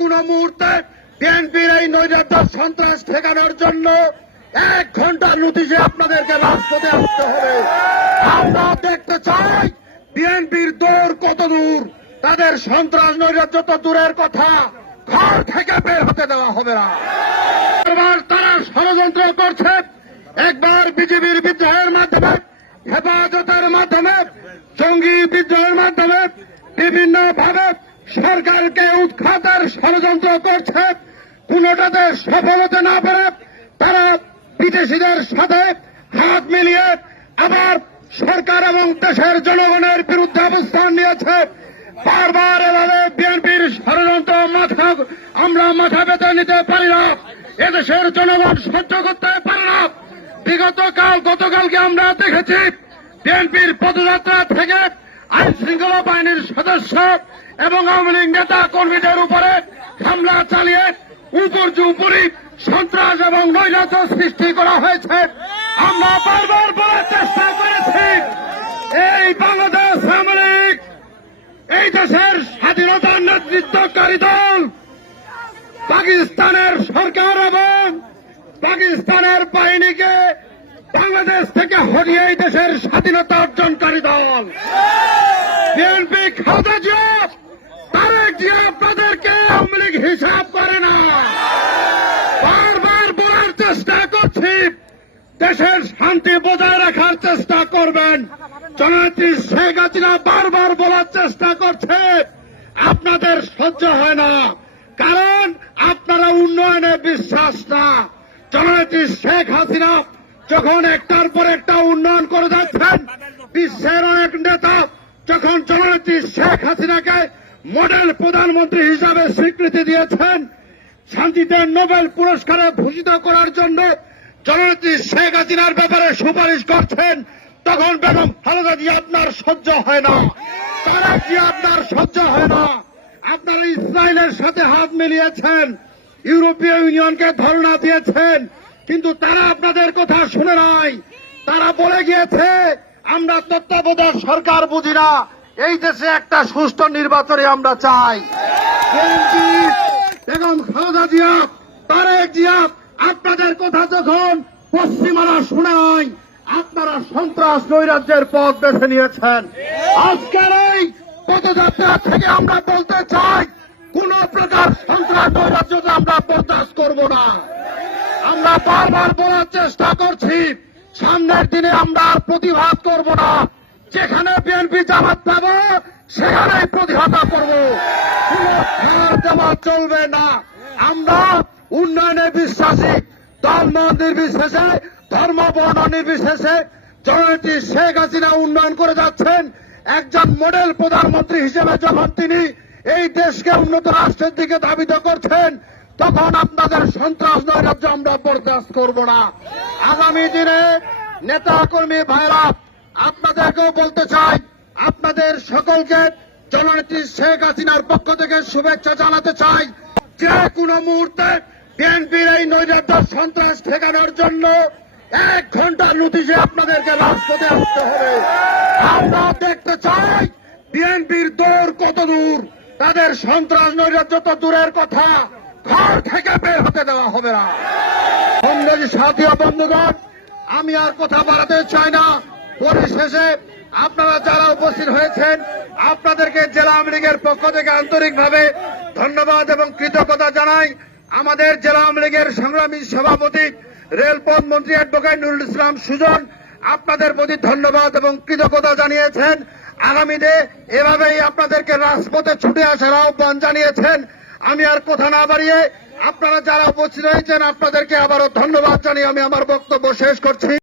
কোনো মুহূর্তে বিএনপির এই নৈরাজ্য সন্ত্রাস ঠেকানোর জন্য 1 ঘন্টার নোটিশে আপনাদেরকে রাজপথে আসতে হবে। আমরা দেখতে চাই বিএনপির দৌড় কত দূর, তাদের সন্ত্রাস নৈরাজ্য তো দূরের কথা, ঘর থেকে বের হতে দেওয়া হবে না। বারবার তারা ষড়যন্ত্র করছে, একবার বিজেপির বিদ্রোহের মাধ্যমে, হেফাজতের মাধ্যমে, জঙ্গি বিদ্রোহের মাধ্যমে বিভিন্ন ভাবে সরকারকে উৎখাতের ষড়যন্ত্র করছে। কোনটাতে সফল হতে না পারে তারা বিদেশিদের সাথে হাত মিলিয়ে আবার সরকার এবং দেশের জনগণের বিরুদ্ধে অবস্থান নিয়েছে। বারবার এভাবে বিএনপির ষড়যন্ত্র আমরা মাথা পেতে নিতে পারি না, এদেশের জনগণ সহ্য করতে পারে না। গতকালকে আমরা দেখেছি বিএনপির পদযাত্রা থেকে আইন শৃঙ্খলা বাহিনীর সদস্য এবং আওয়ামী লীগ নেতা কর্মীদের উপরে হামলা চালিয়ে উপরি সন্ত্রাস এবং নৈরাজ্য সৃষ্টি করা হয়েছে। আমরা বারবার বলার চেষ্টা করেছি এই বাংলাদেশ আওয়ামী লীগ এই দেশের স্বাধীনতার নেতৃত্বকারী দল, পাকিস্তানের সরকার এবং পাকিস্তানের বাহিনীকে বাংলাদেশ থেকে হরিয়ে এই দেশের স্বাধীনতা অর্জনকারী দল। বিএনপি খালেদা জিয়া, তারেক জিয়া আপনাদেরকে আওয়ামী লীগ হিসাব করে না। বারবার বলার চেষ্টা করছি দেশের শান্তি বজায় রাখার চেষ্টা করবেন। জননেত্রী শেখ হাসিনা বারবার বলার চেষ্টা করছে, আপনাদের সহ্য হয় না, কারণ আপনারা উন্নয়নে বিশ্বাস না। জননেত্রী শেখ হাসিনা যখন একটার পর একটা উন্নয়ন করে যাচ্ছেন, বিশ্বের অনেক নেতা যখন জননেত্রী শেখ হাসিনাকে মডেল প্রধানমন্ত্রী হিসাবে স্বীকৃতি দিয়েছেন, শান্তিতে নোবেল পুরস্কারে ভূষিত করার জন্য জননেত্রী শেখ হাসিনার ব্যাপারে সুপারিশ করছেন, তখন বেগম খালেদা জিয়া আপনার সহ্য হয় না, তারেক জিয়া আপনার সহ্য হয় না। আপনারা ইসরায়েলের সাথে হাত মিলিয়েছেন, ইউরোপীয় ইউনিয়নকে ধর্ণা দিয়েছেন, কিন্তু তারা আপনাদের কথা শুনে নাই। তারা বলে গিয়েছে আমরা তত্ত্বাবধায়ক সরকার বুঝি না, এই দেশে একটা সুষ্ঠু নির্বাচনে আমরা চাই। বিএনপি, বেগম খালেদা জিয়া, তারেক জিয়া আপনাদের কথা যখন পশ্চিমারা শুনে নাই, আপনারা সন্ত্রাস নৈরাজ্যের পথ বেছে নিয়েছেন। আজকের এই পদযাত্রা থেকে আমরা বলতে চাই, কোন প্রকার সন্ত্রাস নৈরাজ্য আমরা বরদাস্ত করব না। আমরা বারবার বলার চেষ্টা করছি, সামনের দিনে আমরা আর প্রতিবাদ করব না। যেখানে বিএনপি জামাত পাবো সেখানেই প্রতিহত করব, কোন ছাড় দেওয়া চলবে না। আমরা উন্নয়নে বিশ্বাসী, ধর্ম নির্বিশেষে, ধর্ম বর্ণ নির্বিশেষে জননেত্রী শেখ হাসিনা উন্নয়ন করে যাচ্ছেন। একজন মডেল প্রধানমন্ত্রী হিসেবে যখন তিনি এই দেশকে উন্নত রাষ্ট্রের দিকে ধাবিত করছেন, তখন আপনাদের সন্ত্রাস নৈরাজ্য আমরা বরদাস্ত করব না। আগামী দিনে নেতা কর্মী ভাইরা আপনাদেরকেও বলতে চাই, আপনাদের সকলকে জননেত্রী শেখ হাসিনার পক্ষ থেকে শুভেচ্ছা জানাতে চাই। যে কোনো মুহূর্তে বিএনপির এই নৈরাজ্য সন্ত্রাস ঠেকানোর জন্য 1 ঘন্টার নোটিশে আপনাদেরকে রাজপথে আসতে হবে। আমরা দেখতে চাই বিএনপির দৌড় কত দূর, তাদের সন্ত্রাস নৈরাজ্য তো দূরের কথা, ঘর থেকে বের হতে দেওয়া হবে না। সাথী বন্ধুগণ, আমি আর কথা বাড়াতে চাই না। পরিশেষে আপনারা যারা উপস্থিত হয়েছেন, আপনাদেরকে জেলা আওয়ামী লীগের পক্ষ থেকে আন্তরিকভাবে ধন্যবাদ এবং কৃতজ্ঞতা জানাই। আমাদের জেলা আওয়ামী লীগের সংগ্রামী সভাপতি রেলপথ মন্ত্রী অ্যাডভোকেট নুরুল ইসলাম সুজন আপনাদের প্রতি ধন্যবাদ এবং কৃতজ্ঞতা জানিয়েছেন। আগামীতে এভাবেই আপনাদেরকে রাজপথে ছুটে আসার আহ্বান জানিয়েছেন। আমি আর কথা না বাড়িয়ে আপনারা যারা উপস্থিত হয়েছেন আপনাদেরকে আবারও ধন্যবাদ জানিয়ে আমি আমার বক্তব্য শেষ করছি।